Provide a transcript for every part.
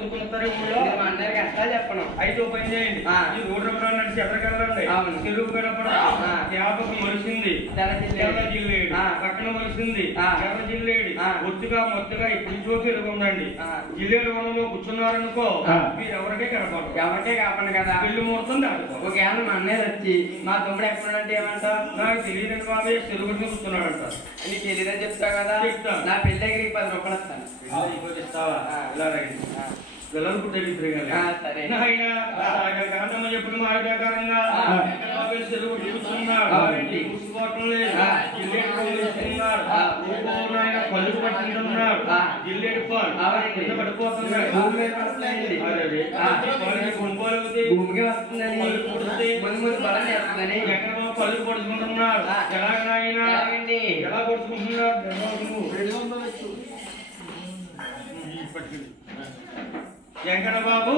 చదువుకుంటారు ఊళ్ళో అందరికి అట్లా చెప్పను. అయితే పని చేయండి. ఈ రోడ్డు రమ్మన్నాడు చెదరగలండి చెరువు కనపడదు చేపకు మలిసింది తెల్ల జిల్లేడు పక్కన మలిసింది ఎర్ర జిల్లేడు ఒత్తుగా మొత్తగా ఇప్పుడు చోటు ఎలుగుందండి. జిల్లేడు వనంలో కూర్చున్నారనుకో మీరు ఎవరికే కనపడదు. ఎవరికే కాపండి కదా పెళ్లి ముహూర్తం దాడుకో. ఒకవేళ మా అన్నయ్య వచ్చి మా తమ్ముడు ఎక్కడుంటే ఏమంటావు? నాకు తెలియదండి బాబే చెరువు కూర్చున్నాడు అంటారు. నీకు తెలియదని చెప్తావు కదా. నా పెళ్లి దగ్గరికి 10 రూపాయలు ఇస్తాను. ఇస్తావా? ఇలా పిల్లలకు తెలియదు. కాంతమ్మ ఎప్పుడు మా ప్రకారంగా చెరువు కూర్చున్నాడు. పళ్ళు పట్టుకుంటున్నాడు. జిల్లేడు పాలు పడిపోతున్నాడు. భూమికి వస్తుందని ఎక్కడ పళ్ళు పొడుచుకుంటున్నాడు. ఎలాగైనా ఎలా పొడుచుకుంటున్నాడు? వెంకట బాబు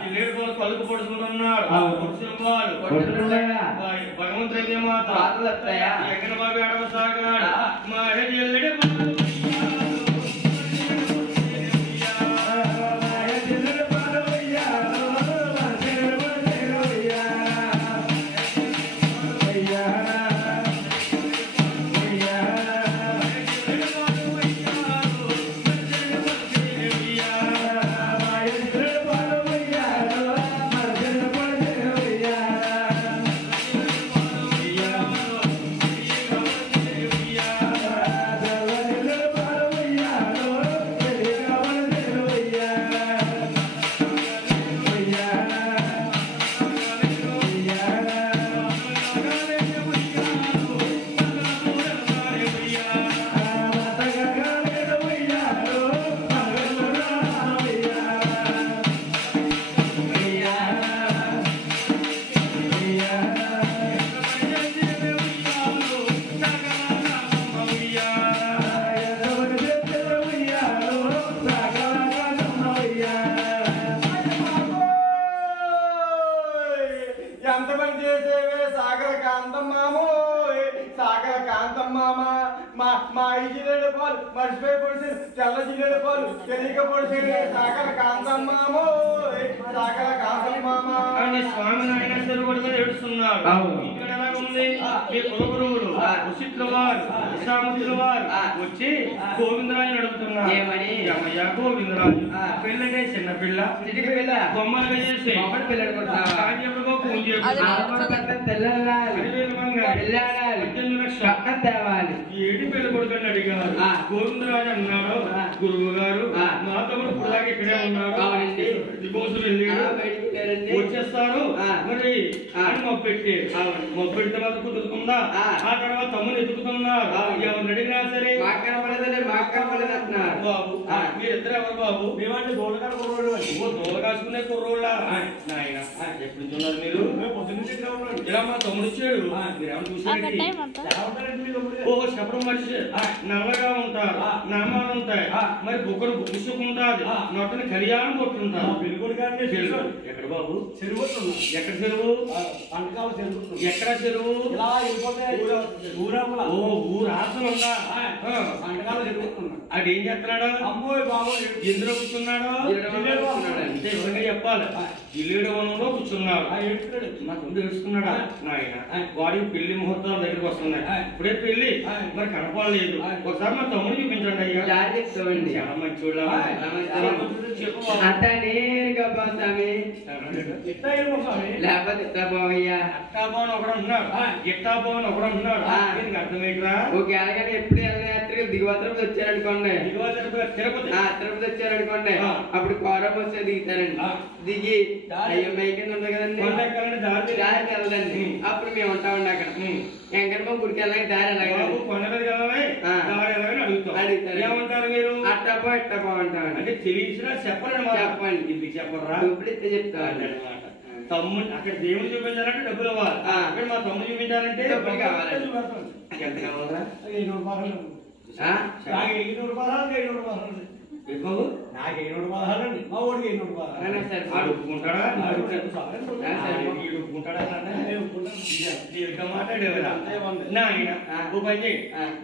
జిల్లేడు పాలు పలుకు పొడుచుకుంటున్నాడు. భగవంతుడి మాత వెంకట బాబు ఎడమసాగాడు. మా జిల్లేడు మర్చిపోయి పొడిసి తెల్ల జిల్లేడు పాలు తెలియక పొడిసి సాకల కాంతమ్మామో సాకల కాంతమ్మామ స్వామి నాయన చెరువుడిగా ఏడుస్తున్నారు. ఇక్కడ ఎలా ఉంది? మీ కులగురువులు ఉసిట్ల వారు విశాముల వారు వచ్చి గోవిందరాజు అడుగుతున్నారు. ఏమయ్యా గోవిందరాజు పెళ్ళంటే చిన్న పిల్ల చిటికి పిల్ల బొమ్మలుగా చేసి ఏడు పెళ్లి కొడుకని అడిగారు. గోవిందరాజు అన్నాడు గురువు గారు మా తమ్ముడు ఇప్పుడు ఇక్కడే ఉన్నాడు కోసం వెళ్ళాడు వచ్చేస్తారు మరి అని మొప్పెట్టి మొప్పెడితే తర్వాత కుదురుతుందా? ఆ తర్వాత తమ్ముడు ఎదుగుతున్నారు. ఎవరిని అడిగినా సరే బాబు మీరిద్దరు ఎవరు బాబు? మేమంటే దోలకాడ కుర్రోళ్ళు. దోల కాసుకునే కుర్రోళ్ళ నాయన ఎప్పుడు నుంచి ఉన్నారు మీరు? ఇలా మా తమ్ముడు వచ్చాడు మీరేమో చూసారు. ఓ శబ్దం మనిషి నల్లగా ఉంటారు నామాలు ఉంటాయి మరి బుక్కను బుక్కుసుకుంటాది నొట్టని కళ్యాణం కొట్టుంటారు. ఎక్కడ బాబు చెరువు? ఎక్కడ చెరువు? ఎక్కడ చెరువు? ఓ ఊరు ఆసలు ఉందా? అది ఏం చేస్తున్నాడు? అమ్మోయ్ బాబు ఎందులో కూర్చున్నాడు? అంటే ఎవరిగా చెప్పాలి. జిల్లేడు వనంలో కూర్చున్నాడు. మా తమ్ముడు ఏడుస్తున్నాడా? నాయన వాడి పెళ్లి ముహూర్తాలు దగ్గరికి వస్తున్నాయి. ఇప్పుడే పెళ్లి మరి కనపడలేదు. ఒకసారి మా తమ్ముడు చూపించండి అయ్యా. చాలా మంచి లేకపోతే ఇట్టాబోవయ్యా అట్టాబోని ఒకడు అంటున్నాడు ఇట్టాబోని ఒకడు అంటున్నాడు. దీనికి అర్థమేంట్రా? ఓకే అలాగే ఎప్పుడు యాత్రికలు దిగువతరపు వచ్చారనుకోండి తిరుపతి వచ్చారనుకోండి అప్పుడు కోరం వస్తే దిగుతారండి. దిగి అయ్యో మైకింద ఉంది కదండి దారి వెళ్ళదండి. అప్పుడు మేము ఉంటామండి అక్కడ వెంకటమ్మ గుడికి వెళ్ళాలి దారి అడుగుతారు. ఏమంటారు మీరు? అట్టపో ఇట్టపో అంటామండి. అంటే తెలిసినా చెప్పండి ఇది చెప్పరా ఇప్పుడు ఇస్తే చెప్తాను అనమాట. తమ్ముడు అక్కడ దేవుడు చూపించాలంటే డబ్బులు ఇవ్వాలి. అక్కడ మా తమ్ముడు చూపించాలంటే డబ్బులు కావాలి. ఎంత కావాలా? 500 రూపాయలు. నాకు 500 రూపాయలు అండి.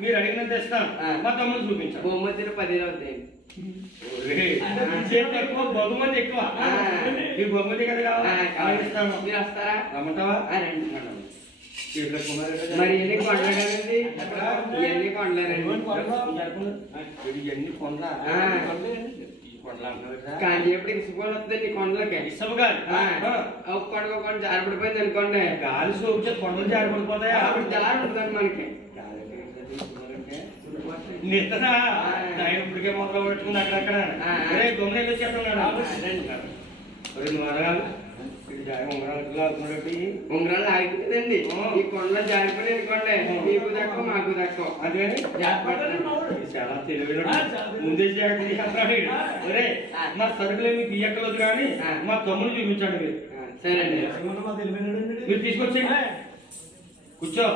మీరు అడిగినంత ఇస్తాను. మా తమ్ముడు చూపించాను. బహుమతులు 10,000 అవుతాయి. బహుమతి ఎక్కువ. ఈ బహుమతి కదా కావాలి. మీరు వస్తారా? రమ్మంటావా? మరి ఎన్ని కొండలండి? ఇవన్నీ కొండలండి. ఇవన్నీ కొండలా? కానీ ఎప్పుడు ఇసుక వస్తుంది కొండలకి. ఇసుక కొండ జారిపడిపోయింది అనుకోండి. గాలి సోకితే కొండలు జారిపడిపోతాయా? అప్పుడు జారి ఉంటుంది మనకి. నిజనా? ఆయన ఇప్పటికే మొదలు పెట్టుకుంది అక్కడక్కడ. గొమ్మలు వచ్చేస్తున్నాడు. ఉంగరాలు ఆగిపోతుందండి. ఈ కొండలో జారిపోయి అనుకోండి. మీకు తక్కువ మాకు తక్కువ. అదే చాలా తెలివైన ముందే ఒరే నా సరుకులే మీకు ఇయ్యక్కలేదు కానీ మా తమ్ముడు చూపించాడు మీరు. సరే అండి, మీరు తీసుకొచ్చేయండి. కూర్చో.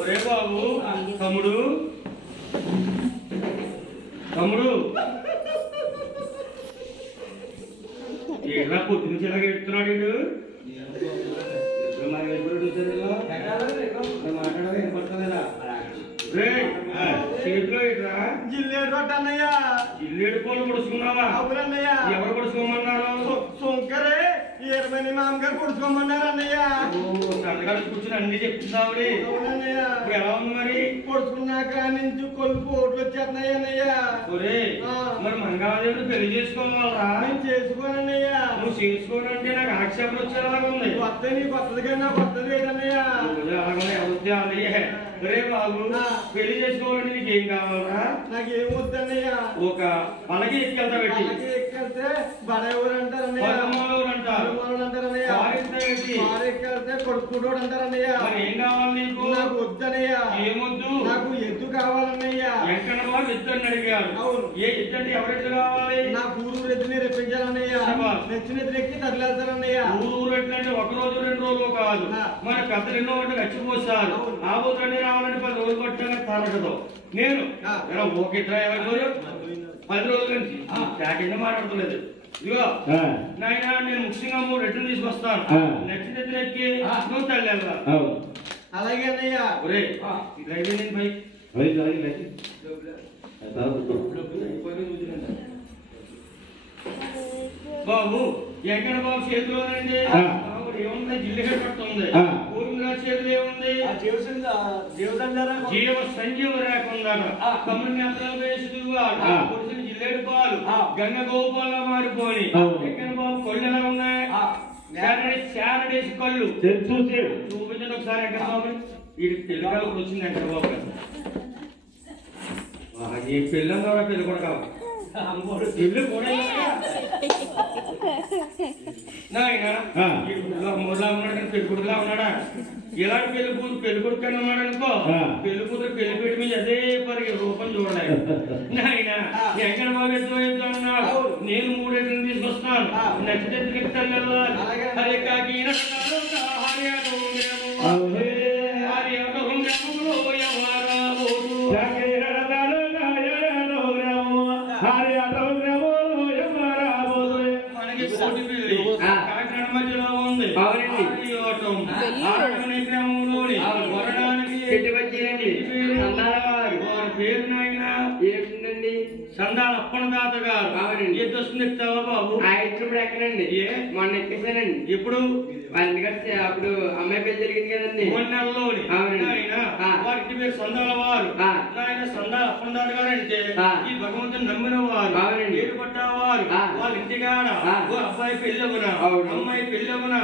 ఒరే బాబు, తమ్ముడు తమ్ముడు ఏడా పొద్దు నుంచి ఎలాగ ఎడుతున్నాడు వీడు? మాట్లాడగా ఏం పడుతుందా? చేతిలో ఇట్రా జిల్లేడు రొట్టె అన్నయ్యా. జిల్లేడు పూలు పొడుచుకున్నావా? అవునన్నయ్యా. ఎవరు పొడుచుకోమన్నారు? సొంకరే ఏరమని మామగారు పొడుచుకోమన్నారు అన్నయ్య. సంతకాలు కూర్చొని అన్ని చెప్తున్నావు. అవునన్నయ్య. ఇప్పుడు ఎలా ఉంది మరి? పొడుచుకున్నాక నుంచి కొలుపు పోట్లు వచ్చేస్తున్నాయి అన్నయ్య. మరి మంగళదేవుడు పెళ్లి చేసుకోవాలరా? నేను చేసుకోనన్నయ్య. నువ్వు చేసుకోనంటే నాకు ఆక్షేపం వచ్చేలాగా ఉంది. కొత్త నీ కొత్తది కన్నా కొత్తది లేదన్నయ్య. రే బాబు, పెళ్లి చేసుకోవాలంటే నీకు ఏం కావాలరా? నాకేం వద్దన్నయ్య. ఒక పలకి ఎక్కెళ్తా పెట్టి ఎక్కెళ్తే బడ ఎవరు అంటారన్నయ్య? కొడుకుడు అంటారన్నయ్య. ఏం కావాలి నీకు? నాకు వద్దనయ్య. ఏమొద్దు? నాకు ఎద్దు కావాలన్నయ్య. ఎక్కడ బాబు ఎద్దు అని అడిగారు. అవును. ఏ ఎద్దు అంటే ఎవరెద్దు కావాలి? నా ఊరు ఎద్దుని రెప్పించాలన్నయ్య. నచ్చిన ఎద్దులు ఎక్కి తగిలేస్తారన్నయ్య. ఊరు ఎట్లంటే ఒక రోజు 2 రోజులు కాదు, మన పెద్ద ఎన్నో గంటలు గచ్చిపోస్తారు. ఆ పోతాన్ని రావాలంటే 10 రోజులు పట్టాక తరగదు. నేను ఒక ఇద్దరు 10 రోజుల నుంచి కింద మాట్లాడతలేదు. ఇదిగో నాయన, నేను ముఖ్యంగా 3 రెట్లు తీసుకొస్తాను. నచ్చిన ఎద్దులు ఎక్కి నువ్వు తల్లి అలాగే అన్నయ్య. ఒరే ఇట్లయితే నేను బైక్ బాబు ఎక్కడ బాబు చేతిలోనండి ఏముంది? జిల్లేడు పడుతుంది. ఊరిలో చేతులు ఏముంది? జీవ సంజీవ రేఖ ఉందాడు. కమ్మని అర్థాలు వేసి పొడిసిన జిల్లేడు పాలు గంగ గోపాల మారిపోయి ఎక్కడ బాబు కొళ్ళు ఎలా ఉన్నాయి? శారడేసి కళ్ళు చూపించండి ఒకసారి. ఎక్కడ బాబు ఈ పెళ్ళికాలకు వచ్చింది ఎక్కడ బాబు? ఈ పెళ్ళం ద్వారా పెళ్ళి కూడా కావాలి. పెళ్ళి కూడా పెళ్లి కొడుకులా ఉన్నాడా? ఇలాంటి పెళ్లి కొడుకు అని ఉన్నాడు అనుకో, పెళ్లి కూతురు పెళ్లి పెట్టి మీద అదే పరికి రూపం చూడలేదు. నాయన ఎక్కడ బాగా ఎత్తు అన్నాడు. నేను 3 రెట్లు తీసుకొస్తాను. నచ్చితే అదే కాకి కాకినాడ మధ్యలో ఉంది. పేరు నాయన ఏంటండి? సందాల అప్పన తాత గారు. ఎంత వస్తుంది ఎక్కుతావా బాబు? ఇప్పుడు ఎక్కడండి? మొన్న ఎక్కేసానండి. ఎప్పుడు? అప్పుడు అమ్మాయి పెళ్లి జరిగింది కదండి, 3 నెలల్లోని. వారి ఇంటి పేరు సందాల వారు. ఆయన సందాల అప్పన తాత గారు అంటే ఈ భగవంతుని నమ్మిన వారు, పేరు పట్టేవారు. వాళ్ళ ఇంటికాడ అబ్బాయి పెళ్ళవునా, అమ్మాయి పెళ్ళవునా